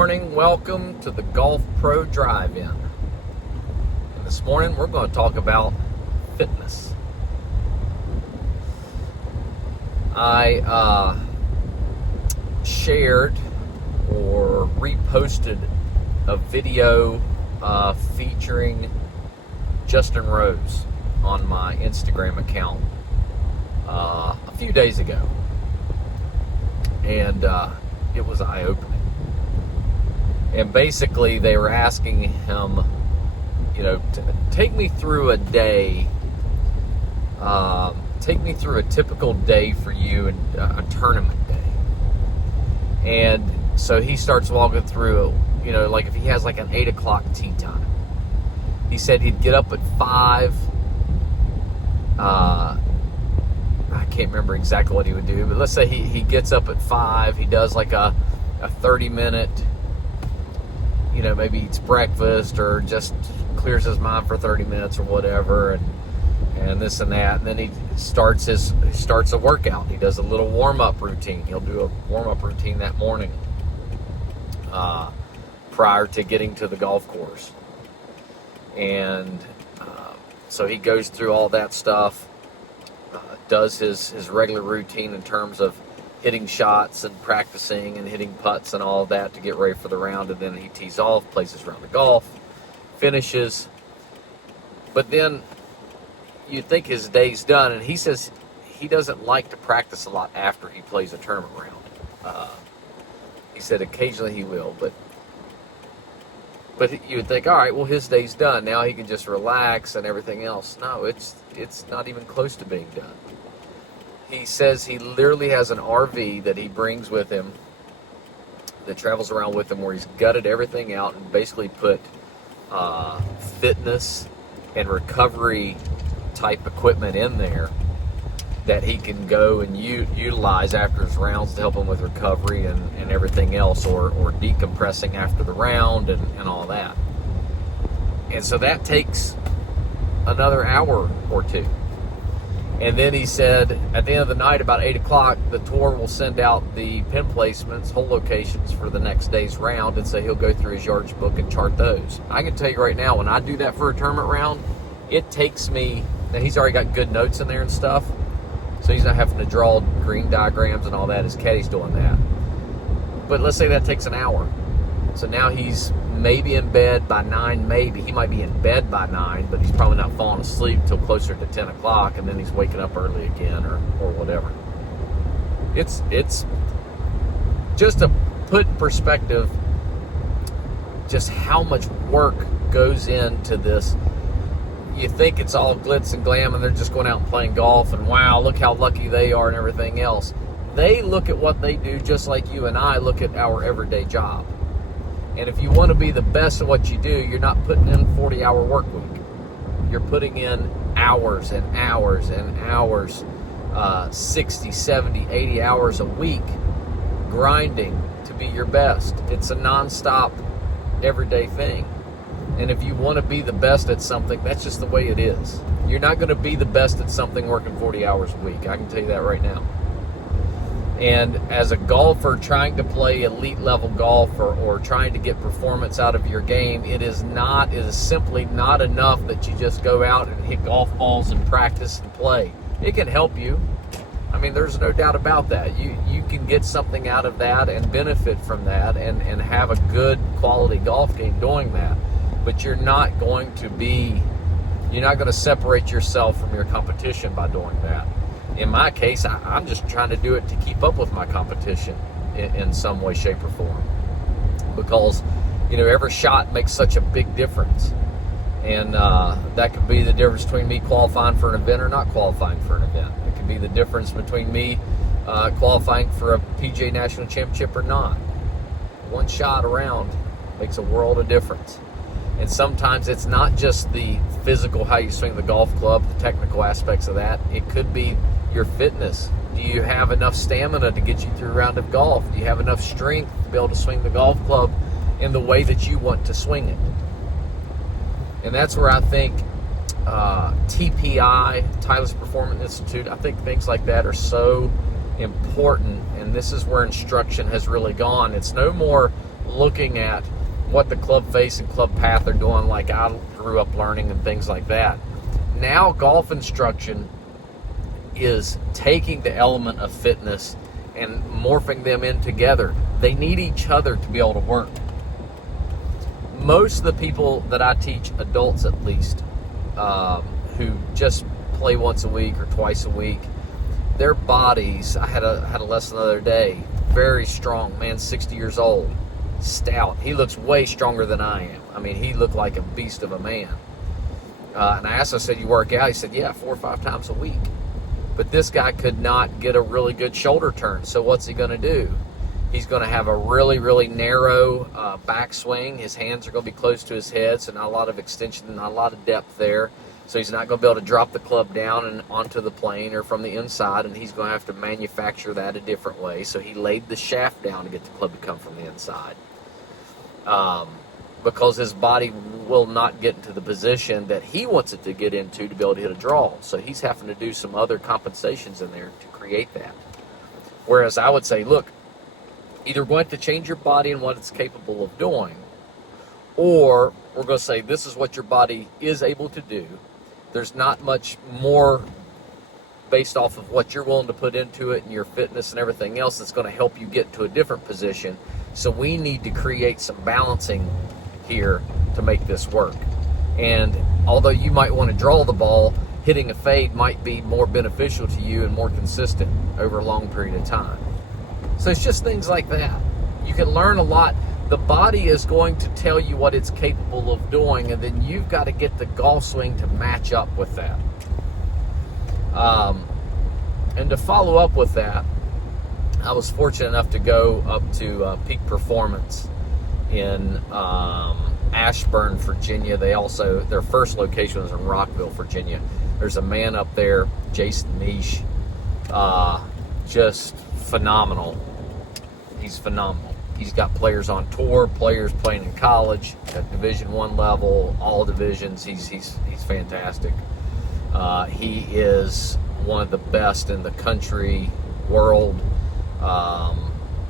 morning. Welcome to the Golf Pro Drive-In. And this morning we're going to talk about fitness. I shared or reposted a video featuring Justin Rose on my Instagram account a few days ago. And it was eye-opening. And basically they were asking him, take me through a day, take me through a typical day for you and a tournament day. And so he starts walking through, like if he has like an 8 o'clock tee time. He said he'd get up at 5. I can't remember exactly what he would do, but let's say he gets up at 5. He does like a 30-minute, maybe eats breakfast or just clears his mind for 30 minutes or whatever, and this and that. And then he starts a workout. He does a little warm-up routine. He'll do a warm-up routine that morning prior to getting to the golf course. And so he goes through all that stuff, does his regular routine in terms of hitting shots and practicing and hitting putts and all of that to get ready for the round, and then he tees off, plays his round of golf, finishes. But then you'd think his day's done, and he says he doesn't like to practice a lot after he plays a tournament round. He said occasionally he will, but you would think, all right, well, his day's done. Now he can just relax and everything else. No, it's not even close to being done. He says he literally has an RV that he brings with him, that travels around with him, where he's gutted everything out and basically put fitness and recovery type equipment in there that he can go and utilize after his rounds to help him with recovery and everything else, or decompressing after the round and all that. And so that takes another hour or two. And then he said at the end of the night, about 8 o'clock, the tour will send out the pin placements, hole locations for the next day's round, and so he'll go through his yardage book and chart those. I can tell you right now, when I do that for a tournament round, it takes me, now he's already got good notes in there and stuff, so he's not having to draw green diagrams and all that. His caddy's doing that. But let's say that takes an hour. So now he's maybe in bed by 9, maybe. He might be in bed by 9, but he's probably not falling asleep till closer to 10 o'clock, and then he's waking up early again or whatever. It's just to put in perspective just how much work goes into this. You think it's all glitz and glam and they're just going out and playing golf and wow, look how lucky they are and everything else. They look at what they do just like you and I look at our everyday job. And if you want to be the best at what you do, you're not putting in a 40-hour work week. You're putting in hours and hours and hours, 60, 70, 80 hours a week, grinding to be your best. It's a nonstop, everyday thing. And if you want to be the best at something, that's just the way it is. You're not going to be the best at something working 40 hours a week. I can tell you that right now. And as a golfer trying to play elite level golf or trying to get performance out of your game, it is simply not enough that you just go out and hit golf balls and practice and play. It can help you. I mean, there's no doubt about that. You can get something out of that and benefit from that and have a good quality golf game doing that. But you're not going to separate yourself from your competition by doing that. In my case, I'm just trying to do it to keep up with my competition in some way, shape, or form. Because, every shot makes such a big difference. And that could be the difference between me qualifying for an event or not qualifying for an event. It could be the difference between me qualifying for a PGA National Championship or not. One shot around makes a world of difference. And sometimes it's not just the physical, how you swing the golf club, the technical aspects of that. It could be your fitness. Do you have enough stamina to get you through a round of golf? Do you have enough strength to be able to swing the golf club in the way that you want to swing it? And that's where I think TPI, Titleist Performance Institute, I think things like that are so important, and this is where instruction has really gone. It's no more looking at what the club face and club path are doing, like I grew up learning and things like that. Now golf instruction is taking the element of fitness and morphing them in together. They need each other to be able to work. Most of the people that I teach, adults at least, who just play once a week or twice a week, their bodies, I had a lesson the other day, very strong, man, 60 years old, stout. He looks way stronger than I am. I mean, he looked like a beast of a man. And I asked him, I said, you work out? He said, yeah, 4 or 5 times a week. But this guy could not get a really good shoulder turn. So what's he going to do? He's going to have a really, really narrow backswing. His hands are going to be close to his head, so not a lot of extension, not a lot of depth there. So he's not going to be able to drop the club down and onto the plane or from the inside, and he's going to have to manufacture that a different way. So he laid the shaft down to get the club to come from the inside. Because his body will not get into the position that he wants it to get into to be able to hit a draw. So he's having to do some other compensations in there to create that. Whereas I would say, look, either we're going to change your body and what it's capable of doing, or we're going to say this is what your body is able to do. There's not much more based off of what you're willing to put into it and your fitness and everything else that's going to help you get to a different position. So we need to create some balancing here to make this work. And although you might want to draw the ball, hitting a fade might be more beneficial to you and more consistent over a long period of time. So it's just things like that. You can learn a lot. The body is going to tell you what it's capable of doing, and then you've got to get the golf swing to match up with that. And to follow up with that, I was fortunate enough to go up to Peak Performance in Ashburn, Virginia. Their first location was in Rockville, Virginia. There's a man up there, Jason Misch, just phenomenal. He's phenomenal. He's got players on tour, players playing in college at Division I level, all divisions. He's fantastic. He is one of the best in the country, world,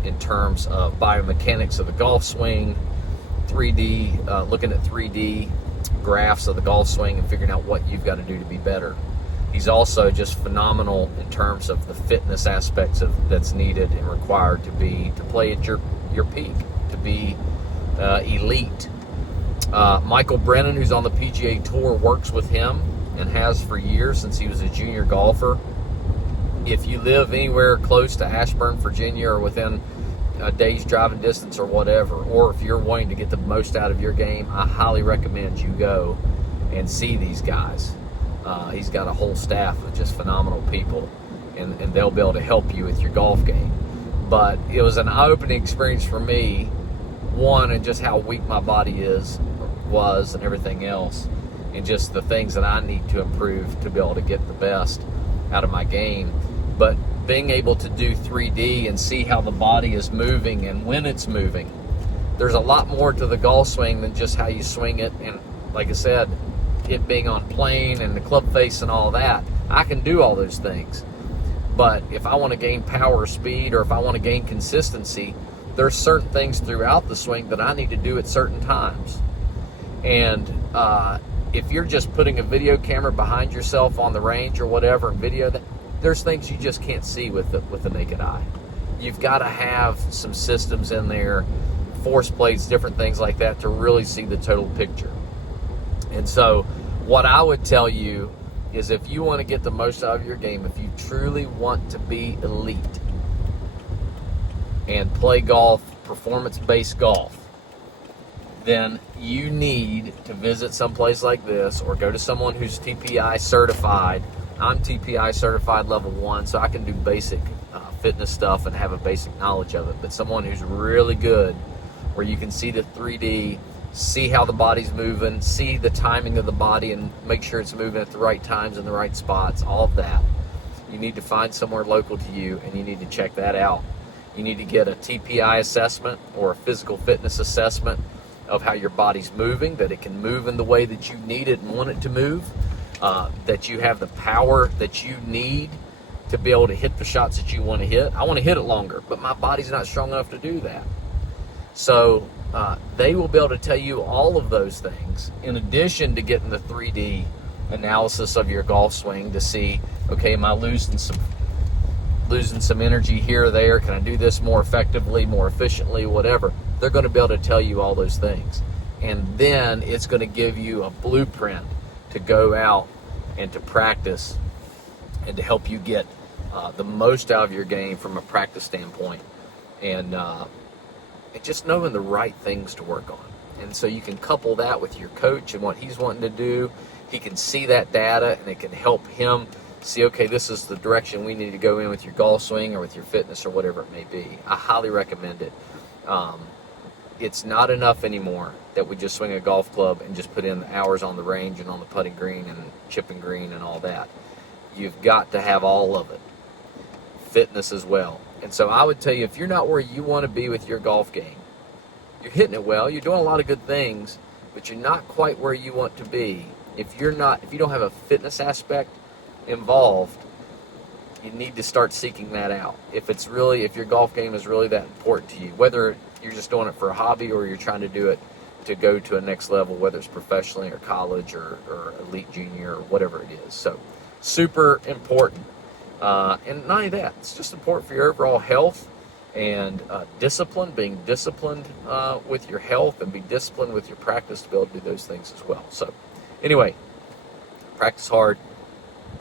in terms of biomechanics of the golf swing, 3D, looking at 3D graphs of the golf swing and figuring out what you've got to do to be better. He's also just phenomenal in terms of the fitness aspects that's needed and required to play at your peak, to be elite. Michael Brennan, who's on the PGA Tour, works with him and has for years since he was a junior golfer. If you live anywhere close to Ashburn, Virginia, or within a day's driving distance or whatever, or if you're wanting to get the most out of your game, I highly recommend you go and see these guys. He's got a whole staff of just phenomenal people, and they'll be able to help you with your golf game. But it was an eye-opening experience for me, one, and just how weak my body was and everything else, and just the things that I need to improve to be able to get the best out of my game. But being able to do 3D and see how the body is moving and when it's moving, there's a lot more to the golf swing than just how you swing it. And like I said, it being on plane and the club face and all that, I can do all those things. But if I want to gain power or speed, or if I want to gain consistency, there's certain things throughout the swing that I need to do at certain times. And if you're just putting a video camera behind yourself on the range or whatever and video that, there's things you just can't see with the naked eye. You've got to have some systems in there, force plates, different things like that, to really see the total picture. And so what I would tell you is, if you want to get the most out of your game, if you truly want to be elite and play golf, performance-based golf, then you need to visit someplace like this or go to someone who's TPI certified. I'm TPI certified level 1, so I can do basic fitness stuff and have a basic knowledge of it. But someone who's really good, where you can see the 3D, see how the body's moving, see the timing of the body, and make sure it's moving at the right times and the right spots, all of that. You need to find somewhere local to you, and you need to check that out. You need to get a TPI assessment or a physical fitness assessment of how your body's moving, that it can move in the way that you need it and want it to move, that you have the power that you need to be able to hit the shots that you want to hit. I want to hit it longer, but my body's not strong enough to do that. So they will be able to tell you all of those things, in addition to getting the 3D analysis of your golf swing to see, okay, am I losing some energy here or there? Can I do this more effectively, more efficiently, whatever? They're going to be able to tell you all those things. And then it's going to give you a blueprint to go out and to practice and to help you get the most out of your game from a practice standpoint. And just knowing the right things to work on. And so you can couple that with your coach and what he's wanting to do. He can see that data, and it can help him see, okay, this is the direction we need to go in with your golf swing or with your fitness or whatever it may be. I highly recommend it. It's not enough anymore that we just swing a golf club and just put in the hours on the range and on the putting green and chipping green and all that. You've got to have all of it. Fitness as well. And so I would tell you, if you're not where you want to be with your golf game, you're hitting it well, you're doing a lot of good things, but you're not quite where you want to be. If you don't have a fitness aspect involved, you need to start seeking that out. If your golf game is really that important to you, whether you're just doing it for a hobby or you're trying to do it to go to a next level, whether it's professionally or college or elite junior or whatever it is. So super important. And not only that, it's just important for your overall health and discipline, being disciplined with your health and be disciplined with your practice to be able to do those things as well. So anyway, practice hard.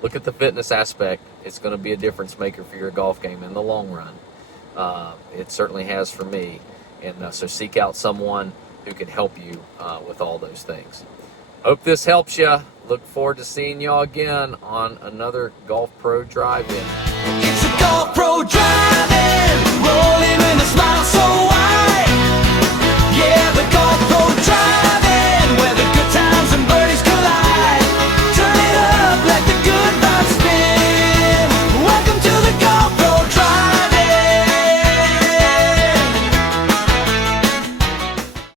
Look at the fitness aspect. It's going to be a difference maker for your golf game in the long run. It certainly has for me. And so seek out someone who can help you with all those things. Hope this helps you. Look forward to seeing y'all again on another Golf Pro Drive-In. It's a Golf Pro Drive.